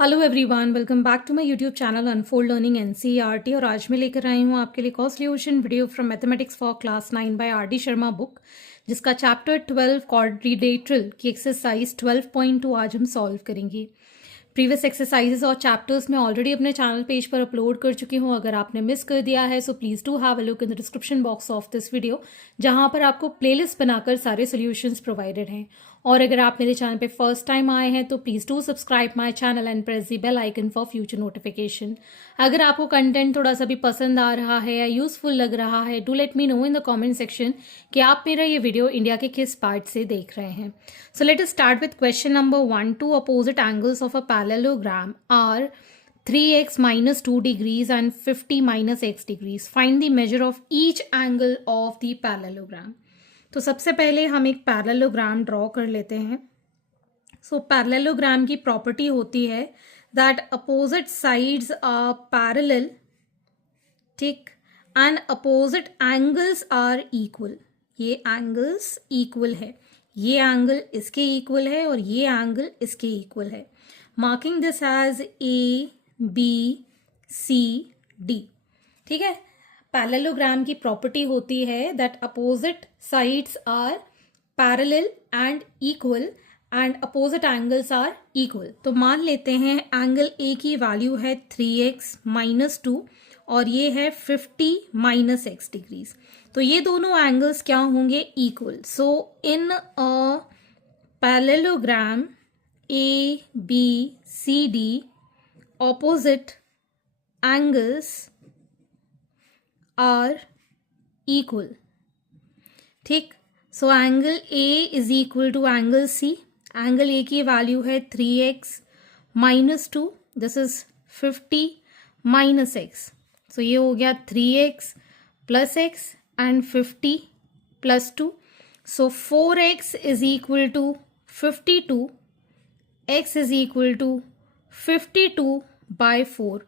Hello everyone, welcome back to my YouTube channel unfold learning NCERT. और आज मैं लेकर आई हूँ आपके लिए कॉ solution video from mathematics for class 9 by R D. Sharma book, जिसका चैप्टर 12 क्वाड्रिलेटरल की एक्सरसाइज 12.2 आज हम सॉल्व करेंगे। प्रीवियस एक्सरसाइजेस और चैप्टर्स मैं ऑलरेडी अपने चैनल पेज पर अपलोड कर चुकी हूँ। अगर आपने मिस कर दिया है so please do have a look in the description box of this video, जहाँ पर आपको प्लेलिस्ट बनाकर सारे सॉल्यूशंस प्रोवाइडेड हैं। और अगर आप मेरे चैनल पे फर्स्ट टाइम आए हैं तो please do subscribe my channel and press the bell icon for future notification. अगर आपको कंटेंट थोड़ा सा भी पसंद आ रहा है या यूजफुल लग रहा है, do let me know in the comment section कि आप मेरा ये वीडियो इंडिया के किस पार्ट से देख रहे हैं। So let us start with question number 1। Two opposite angles of a parallelogram are 3x minus 2 degrees and 50 minus x degrees. Find the measure of each angle of the parallelogram. तो सबसे पहले हम एक parallelogram draw कर लेते हैं। सो parallelogram की property होती है that opposite sides are parallel, ठीक, and opposite angles are equal. ये एंगल्स इक्वल है, ये एंगल इसके इक्वल है और ये एंगल इसके इक्वल है। Marking this as A B C D. ठीक है, पैरेललोग्राम की प्रॉपर्टी होती है that opposite sides are parallel and equal and opposite angles are equal. तो मान लेते हैं एंगल ए की वैल्यू है 3x माइनस 2 और ये है 50 माइनस एक्स डिग्रीज। तो ये दोनों एंगल्स क्या होंगे? Equal. So in a parallelogram A B C D, opposite angles are equal। ठीक, so angle A is equal to angle C. Angle A की वैल्यू है 3x minus 2, this is 50 minus x. So ये हो गया 3x plus x and 50 plus 2। So 4x is equal to 52, x is equal to 52 by 4,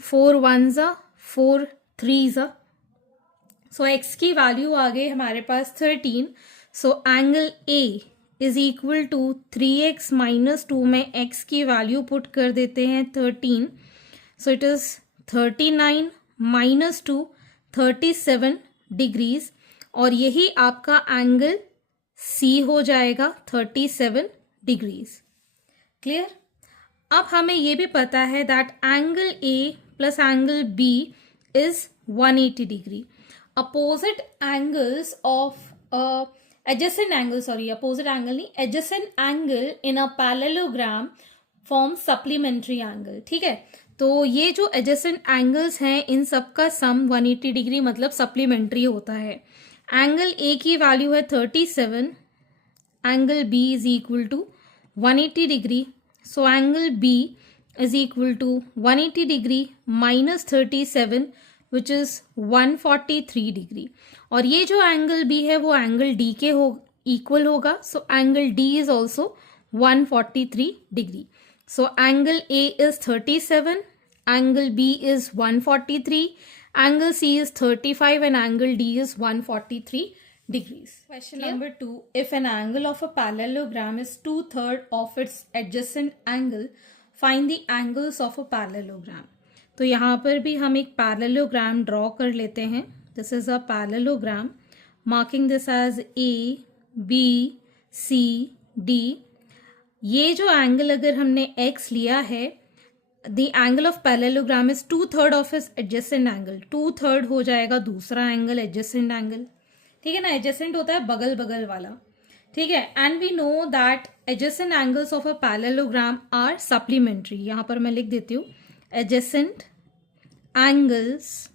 4 ones are 4 threes are। So x की value आ गई हमारे पास 13। So angle A is equal to 3x minus 2 में x की value put कर देते हैं 13। So it is 39 minus 2 37 degrees, और यही आपका एंगल C हो जाएगा 37 डिग्रीज। क्लियर? अब हमें ये भी पता है that angle A plus angle B is 180 degree. Opposite angles of adjacent angle, sorry opposite angle नहीं, adjacent angle in a parallelogram form supplementary angle. ठीक है, तो ये जो एडजेसेंट एंगल्स हैं इन सब का सम 180 डिग्री मतलब सप्लीमेंट्री होता है। एंगल ए की वैल्यू है 37, angle B is equal to 180 degree. So angle B is equal to 180 degree minus 37 which is 143 degree। और ये जो एंगल B है वो एंगल D के इक्वल होगा। So angle D is also 143 degree। So angle A is 37, angle B is 143, angle C is 35 and angle D is 143 degrees। Question number 2. If an angle of a parallelogram is 2/3 of its adjacent angle, find the angles of a parallelogram। तो यहाँ पर भी हम एक parallelogram draw कर लेते हैं। This is a parallelogram, marking this as A B C D. ये जो एंगल अगर हमने x लिया है, the angle of parallelogram is 2/3 of its adjacent angle. 2/3 हो जाएगा दूसरा एंगल, एडजेसेंट एंगल। ठीक है ना, एडजेसेंट होता है बगल बगल वाला। ठीक है, and we know that adjacent angles of a parallelogram are supplementary. यहां पर मैं लिख देती हूँ, adjacent angles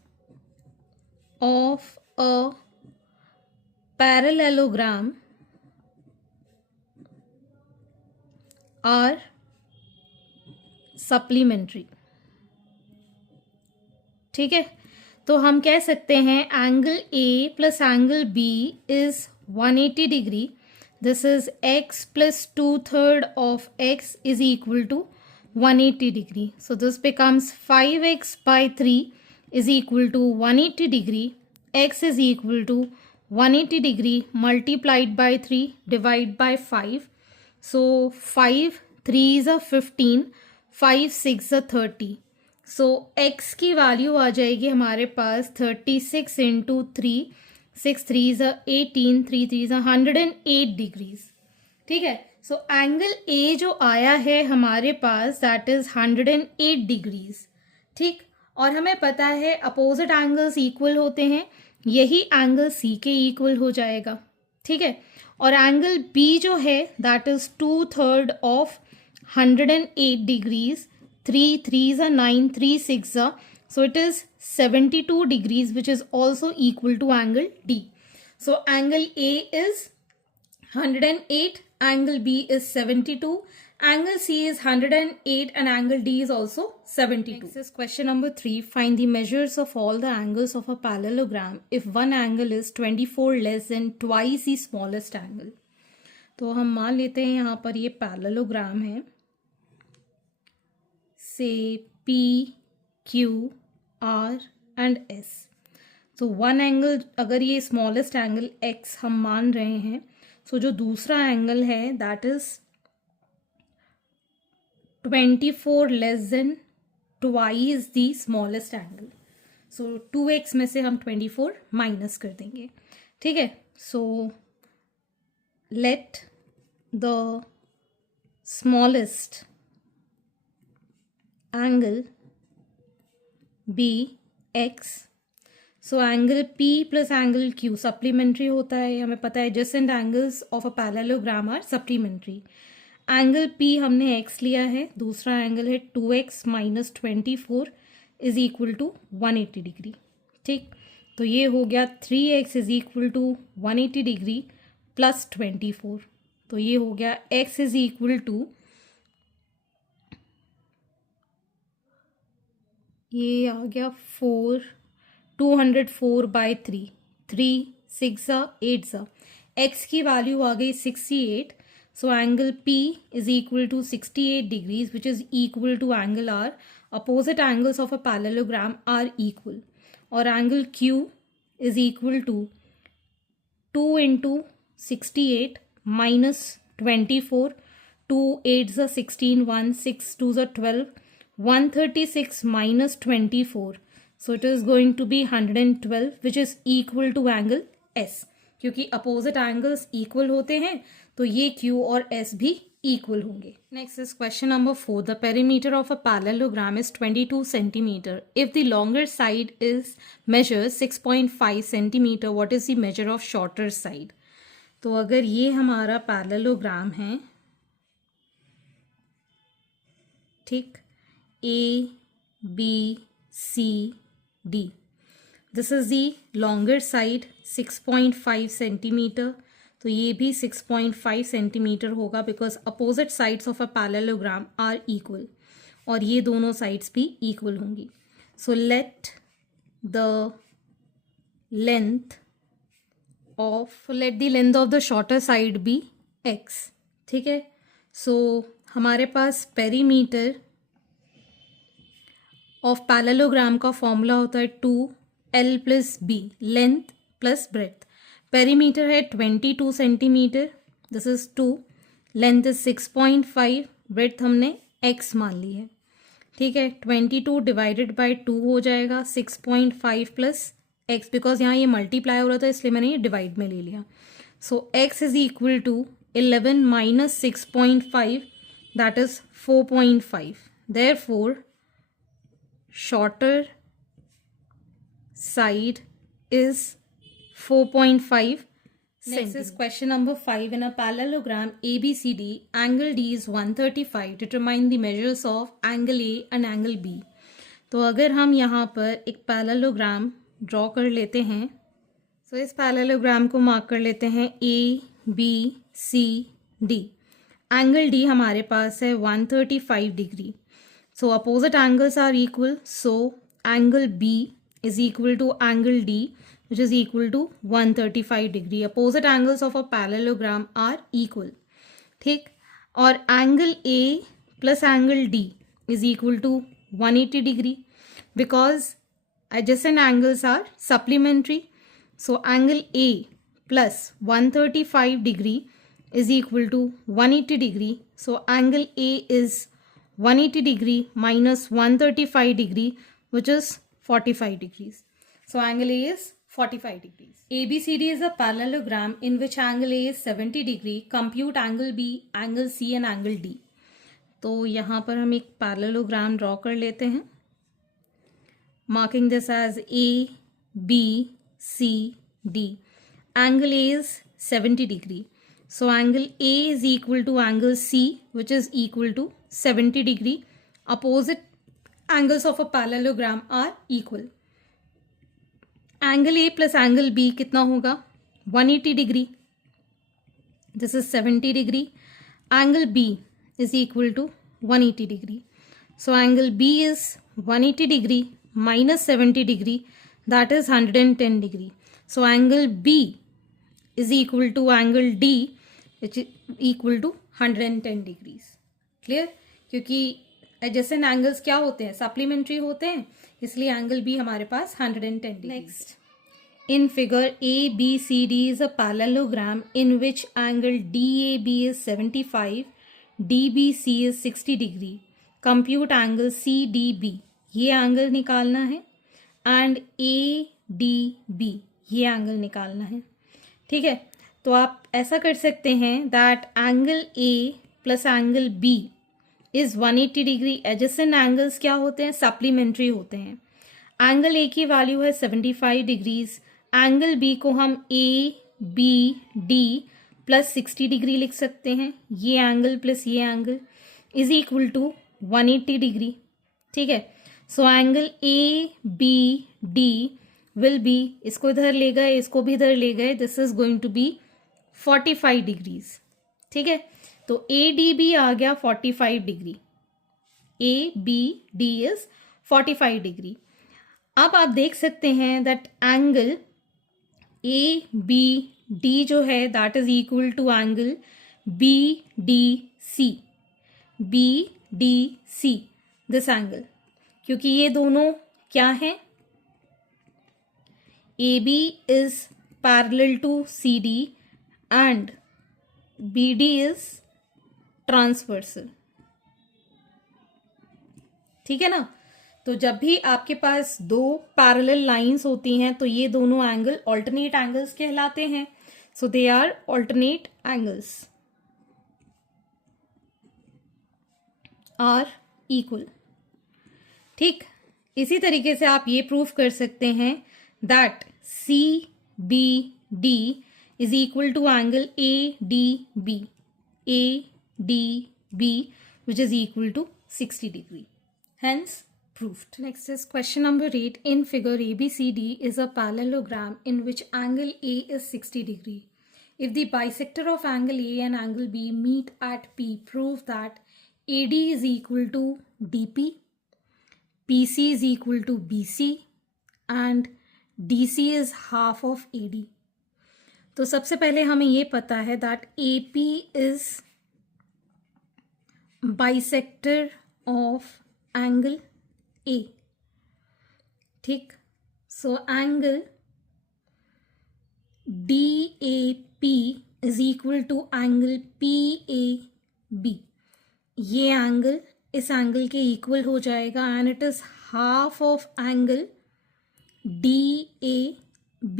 of a parallelogram are supplementary. ठीक है, तो हम कह सकते हैं angle A plus angle B is 180 degree. This is x plus 2/3 of x is equal to 180 degree. So this becomes 5x by 3 is equal to 180 degree. x is equal to 180 degree multiplied by 3 divide by 5। So 5 3s are 15, 5 6 30, so x की value आ जाएगी हमारे पास 36 into 3, 6 3 18, 3 3 108 degrees. ठीक है, so angle ए जो आया है हमारे पास that is 108 degrees. ठीक, और हमें पता है अपोजिट एंगल्स इक्वल होते हैं, यही एंगल सी के इक्वल हो जाएगा। ठीक है, और एंगल बी जो है that is 2/3 of 108 degrees, 3 3 9, 3 6, so it is 72 degrees, which is also equal to angle D. So angle A is 108, angle B is 72, angle C is 108, and angle D is also 72. Next is question number 3. Find the measures of all the angles of a parallelogram if one angle is 24 less than twice the smallest angle. तो हम मान लेते हैं यहाँ पर ये parallelogram है, से P, Q, R and S। तो वन एंगल, अगर ये स्मॉलेस्ट एंगल X हम मान रहे हैं, सो जो दूसरा एंगल है that is 24 less than twice the smallest angle. So 2x में से हम 24 माइनस कर देंगे। ठीक है, so let the smallest angle be x। So angle P plus angle Q supplementary होता है, हमें पता है adjacent angles of a parallelogram are supplementary. Angle P हमने x लिया है, दूसरा एंगल है 2x minus 24 is equal to 180 degree. ठीक, तो ये हो गया 3x is equal to 180 degree plus 24, तो ये हो गया x इज इक्वल टू, ये आ गया 204/3, 3 6 8, x की वैल्यू आ गई 68। So angle P is equal to 68 degrees which is equal to angle R। Opposite angles of a parallelogram are equal, और angle Q is equal to 2 into 68 minus 24, 2 8 16, 1 6 2 12, 136 minus 24, so it is going to be 112 which is equal to angle S। क्योंकि opposite angles equal होते हैं तो ये Q और S भी equal होंगे। Next is question number 4। The perimeter of a parallelogram is 22 centimetre if the longer side is measure 6.5 centimetre, what is the measure of shorter side. तो अगर ये हमारा पैरेललोग्राम है, ठीक, A, B, C, D. This is the longer side 6.5 centimetre, तो ये भी 6.5 centimetre होगा because opposite sides of a parallelogram are equal, और ये दोनों साइड्स भी इक्वल होंगी। So let the length of the shorter side be x। ठीक है, सो हमारे पास पेरीमीटर ऑफ पैरेललोग्राम का फॉर्मूला होता है 2l plus B, length plus breadth. Perimeter है 22 centimetre, this is 2, length is 6.5, breadth हमने x मान ली है। ठीक है, 22 डिवाइडेड बाय 2 हो जाएगा 6.5 प्लस x, बिकॉज यहाँ ये मल्टीप्लाई हो रहा था इसलिए मैंने ये डिवाइड में ले लिया। So x is equal to 11 minus 6.5 that is 4.5, therefore shorter side is 4.5. Next is question number 5. In a parallelogram ABCD, angle D is 135. Determine the measures of angle A and angle B. तो अगर हम यहाँ पर एक parallelogram draw कर लेते हैं, तो इस पैरेललोग्राम को मार्क कर लेते हैं ABCD। एंगल D हमारे पास है 135 degree. So opposite angles are equal, so angle B is equal to angle D which is equal to 135 degree. Opposite angles of a parallelogram are equal. ठीक, और angle A plus angle D is equal to 180 degree because adjacent angles are supplementary. So angle A plus 135 degree is equal to 180 degree. So angle A is 180 degree minus 135 degree, which is 45 degrees. So angle A is 45 degrees. ABCD is a parallelogram in which angle A is 70 degree. Compute angle B, angle C and angle D. तो यहाँ पर हम एक parallelogram draw कर लेते हैं. Marking this as A, B, C, D. Angle A is 70 degree. So angle A is equal to angle C, which is equal to 70 degree. Opposite angles of a parallelogram are equal. Angle A plus angle B कितना होगा? 180 degree. This is 70 degree. Angle B is equal to 180 degree. So angle B is 180 degree minus 70 degree, that is 110 degree. So angle B is equal to angle D, which is equal to 110 degrees. Clear? क्योंकि adjacent angles क्या होते हैं? Supplementary होते हैं, इसलिए angle B हमारे पास 110 degree. Next, in figure A B C D is a parallelogram in which angle D A B is 75, D B C is 60 degree. Compute angle C D B, ये एंगल निकालना है, and A D B, ये एंगल निकालना है. ठीक है, तो आप ऐसा कर सकते हैं that angle A plus angle B is 180 degree. Adjacent angles क्या होते हैं? सप्लीमेंट्री होते हैं. एंगल ए की वैल्यू है 75 डिग्रीज. एंगल बी को हम A B D plus 60 degree लिख सकते हैं. ये एंगल प्लस ये angle is equal to 180 degree. ठीक है, so angle A B D will be, इसको इधर ले गए, इसको भी इधर ले गए, this is going to be 45 degrees. ठीक है, तो ए डी बी आ गया 45 degree. A B D is 45 degree. अब आप देख सकते हैं that angle A B D जो है that is equal to angle B D C. B D C, this angle, क्योंकि ये दोनों क्या हैं? A B is parallel to C D and B D is transversal. ठीक है ना? तो जब भी आपके पास दो पैरेलल लाइंस होती हैं तो ये दोनों एंगल ऑल्टरनेट एंगल्स कहलाते हैं. So they are alternate angles are equal. ठीक, इसी तरीके से आप ये प्रूफ कर सकते हैं that C B D is equal to angle A D B. A D B which is equal to 60 degree. Hence proved. Next is question number 8. In figure ABCD is a parallelogram in which angle A is 60 degree. If the bisector of angle A and angle B meet at P, prove that AD is equal to DP, PC is equal to BC and DC is half of AD. तो सबसे पहले हमें ये पता है that AP is bisector of angle A. ठीक, so angle DAP is equal to angle PAB. ये angle इस एंगल के इक्वल हो जाएगा and it is half of angle DAB,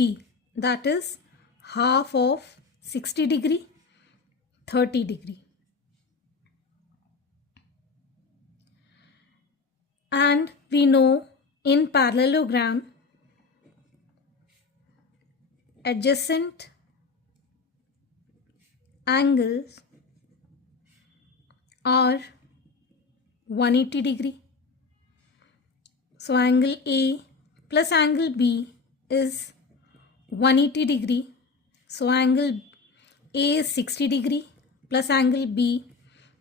that is half of 60 degree 30 degree. And we know in parallelogram adjacent angles are 180 degree. So angle A plus angle B is 180 degree. So angle A is 60 degree plus angle B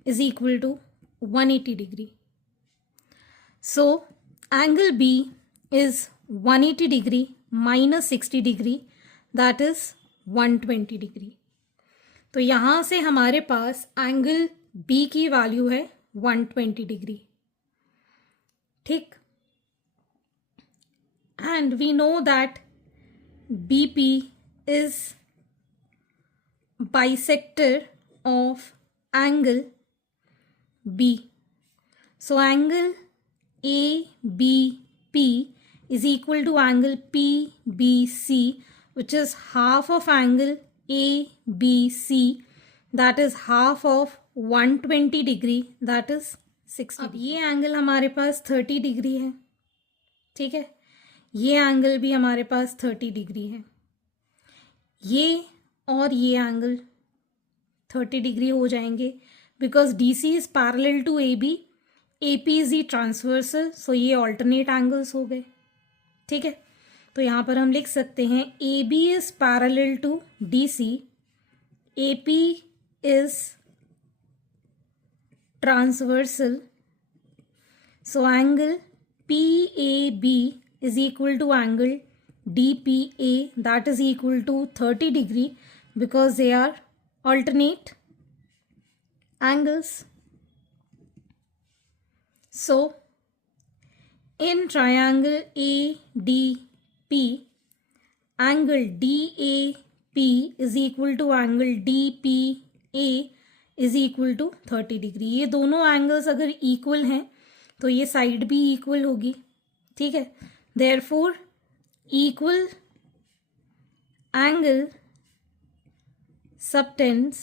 is equal to 180 degree. So angle B is 180 degree minus 60 degree, that is 120 degree. तो यहाँ से हमारे पास angle B की value है 120 degree. ठीक, and we know that BP is bisector of angle B. So angle ABP is equal to angle PBC, which is half of angle ABC, that is half of 120 degree, that is 60. अब ये angle हमारे पास 30 degree है, ठीक है, ये angle भी हमारे पास 30 degree है, ये और ये एंगल 30 डिग्री हो जाएंगे because DC is parallel to AB, AP is the transversal, so ये ऑल्टरनेट एंगल्स हो गए, ठीक है। तो यहाँ पर हम लिख सकते हैं AB is parallel to DC, AP is transversal, so angle PAB is equal to angle DPA, that is equal to 30 degree because they are alternate angles. So in triangle ADP, angle DAP is equal to angle DPA is equal to 30 degree. ये दोनों angles अगर equal हैं तो ये side भी equal होगी, ठीक है। Therefore equal angle subtends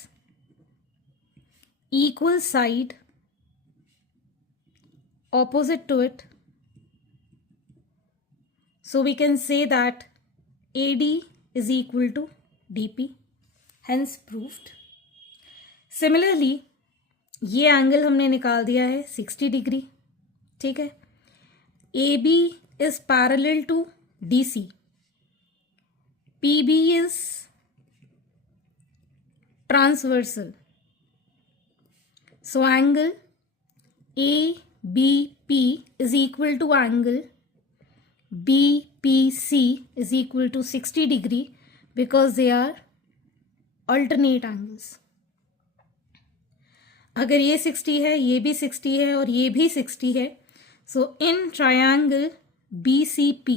equal side opposite to it, so we can say that AD is equal to DP, hence proved. Similarly ये एंगल हमने निकाल दिया है 60 डिग्री, ठीक है। AB is parallel to DC, PB is transversal, so angle ABP is equal to angle BPC is equal to 60 degree because they are alternate angles. अगर ये 60 है, ये भी 60 है और ये भी 60 है, so in triangle BCP,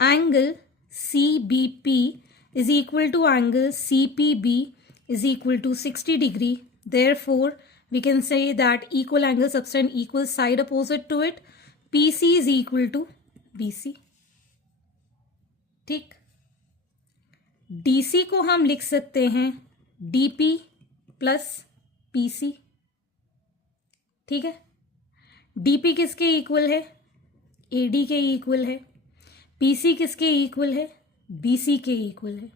angle CBP is equal to angle CPB is equal to 60 degree. Therefore, we can say that equal angle subtend equal side opposite to it. PC is equal to BC. ठीक, DC को हम लिख सकते हैं DP plus PC, ठीक है। DP किसके equal है? AD के इक्वल है। PC किसके इक्वल है? BC के इक्वल है।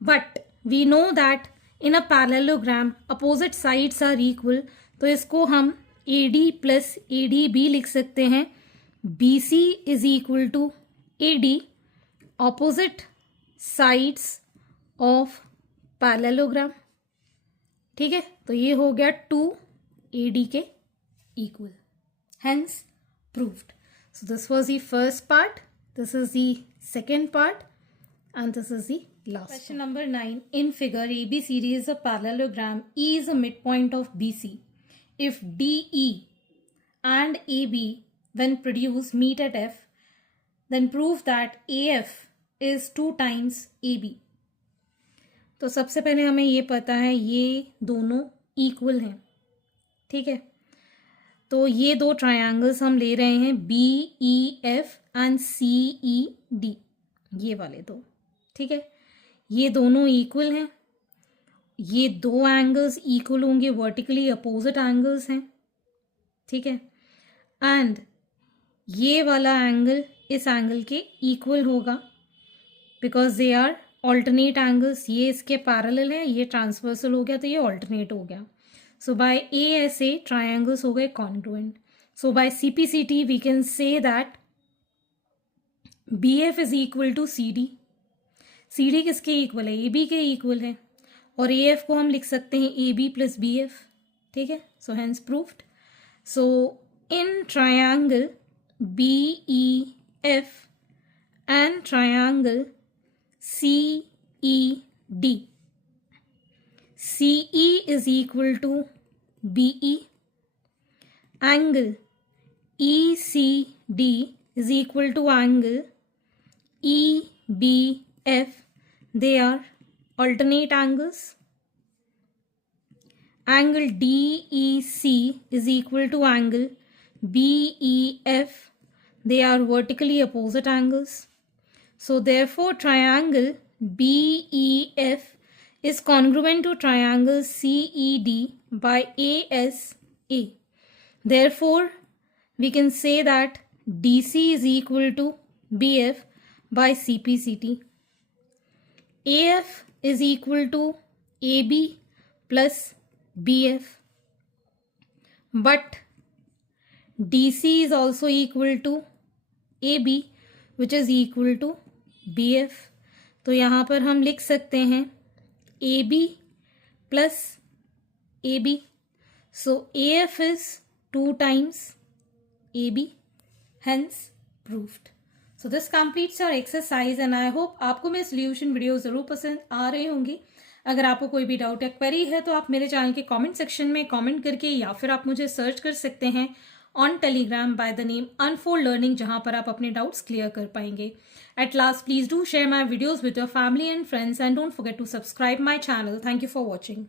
But we know that in a parallelogram opposite sides are equal, तो इसको हम AD प्लस ADB लिख सकते हैं। BC is equal to AD opposite sides of parallelogram, ठीक है। तो ये हो गया 2AD के equal, hence proved. So this was the first part, this is the second part, and this is the last. Question number 9. In figure, ABCD is a parallelogram. E is a midpoint of BC. If DE and AB when produced meet at F, then prove that AF is 2 times AB. तो सबसे पहले हमें ये पता है ये दोनों equal हैं, ठीक है। तो ये दो ट्रायंगल्स हम ले रहे हैं BEF एंड CED, ये वाले दो, ठीक है। ये दोनों इक्वल हैं, ये दो एंगल्स इक्वल होंगे, वर्टिकली अपोजिट एंगल्स हैं, ठीक है। एंड ये वाला एंगल इस एंगल के इक्वल होगा because they are alternate angles. ये इसके पैरेलल है, ये ट्रांसवर्सल हो गया, तो ये ऑल्टरनेट हो गया। So by ASA triangles हो गए congruent. So by CPCT we can say that BF is equal to CD. CD किसके इक्वल है? AB के इक्वल है, और AF को हम लिख सकते हैं AB plus BF, ठीक है। So hence proved. So in triangle BEF and triangle CED, CE is equal to BE, angle ECD is equal to angle EBF, they are alternate angles, angle DEC is equal to angle BEF. They are vertically opposite angles. So therefore triangle BEF is congruent to triangle CED by ASA. Therefore we can say that DC is equal to BF by CPCT. AF is equal to AB plus BF. But DC is also equal to AB which is equal to BF. तो यहाँ पर हम लिख सकते हैं AB plus AB. So AF is 2 times AB. Hence proved. So this completes your exercise and I hope आपको मेरे solution video ज़रूर पसंद आ रहे होंगे. अगर आपको कोई भी डाउट या क्वेरी है तो आप मेरे चैनल के कमेंट सेक्शन में कमेंट करके या फिर आप मुझे सर्च कर सकते हैं on Telegram by the name Unfold Learning, जहां पर आप अपने डाउट्स क्लियर कर पाएंगे. At last please do share my videos with your family and friends and don't forget to subscribe my channel. Thank you for watching.